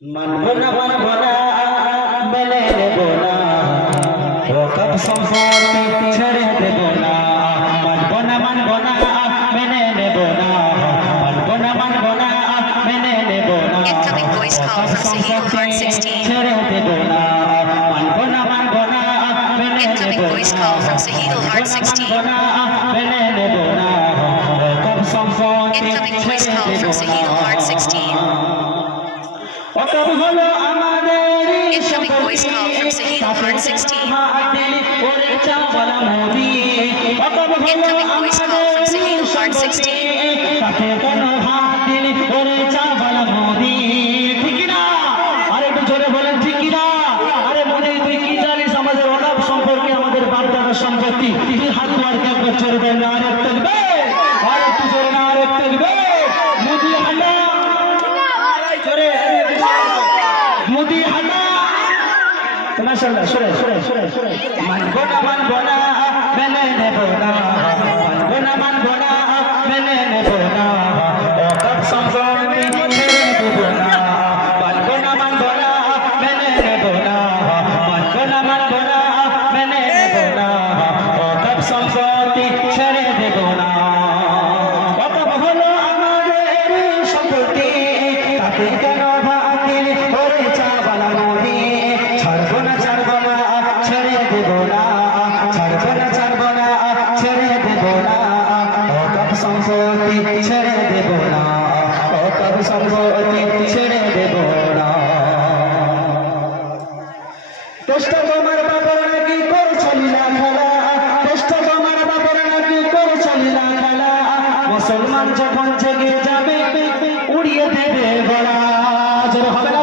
মানবো না মানবো না মেনে নেব না ও কব সম্পর্কে ছেড়ে দেব না মানবো না মানবো না মেনে নেব না মানবো না মানবো না মেনে নেব না Incoming voice call from Sahil Heart 16. ছেড়ে দেব না মানবো না মানবো না মেনে Incoming নেব voice না। call from Sahil Heart 16. মেনে নেব না ও কব সম্পর্কে Incoming voice ছেড়ে call দেব from Sahil না। Incoming voice call from Sahil 116. Incoming voice call from Sahil মাশাআল্লাহ সরে সরে সরে সরে মানবো না মানবো না, মেনে নেব না। মানবো না মানবো না, মেনে নেব ছাড়বো না ছাড়বো না ছেড়ে দেব না, ছাড়বো না ছাড়বো না ছেড়ে দেব না অকপ সম্পত্তি ছেড়ে দেব না অকপ সম্পত্তি ছেড়ে দেব না। চেষ্টা তোমার বাবার নাকি করছ লীলা খেলা? চেষ্টা তোমার বাবার নাকি করছ লীলা খেলা? মুসলমান যখন জেগে যাবে, উড়িয়ে দেবে গলা। জোরে হবে না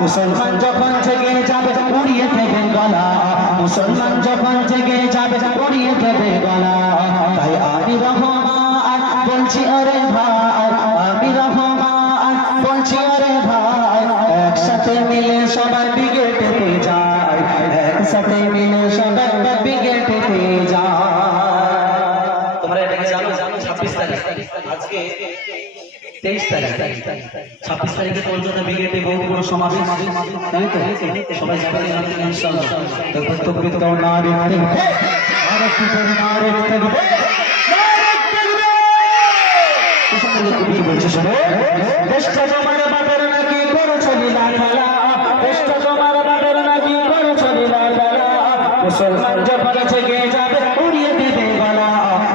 মুসলমান যখন থেকে যাবে উড়িয়ে দেবে গলা। মুসলমান যখন থেকে যাবে উড়িয়ে দেবে গলা। তাই আমি রহমান বলছি, আরে ভাই, আমি রহমান। তারিখ ছাব্বিশ তারিখে কলকাতা ব্রিগেডে বহু বড় সমাবেশ তাই তো? সবাই যাবে ইনশাআল্লাহ। জেগে যাবে উড়িয়ে দেবে গলা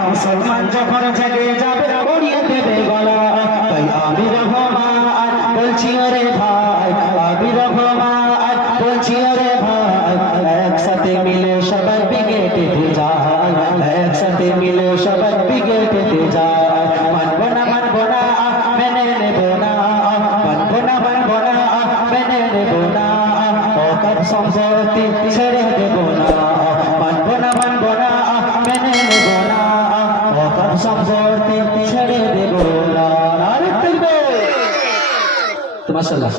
মুসলমান যখন জেগে যাবে উড়িয়ে দেবে গলা তাই আমি রহমান বলছি আরে ভাই আমি রহমান বলছি আরে ভাই, একসাথে মিলে সবাই বিগেটেতে যায়, একসাথে মিলে সবাই বিগেটেতে যায়। মানবো না মানবো না, মেনে নেব না, মানবো না মানবো না, মেনে ছেড়ে দেব না, মানবো না মানবো না, মেনে নেব না অকাপ ছেড়ে মাশাআল্লাহ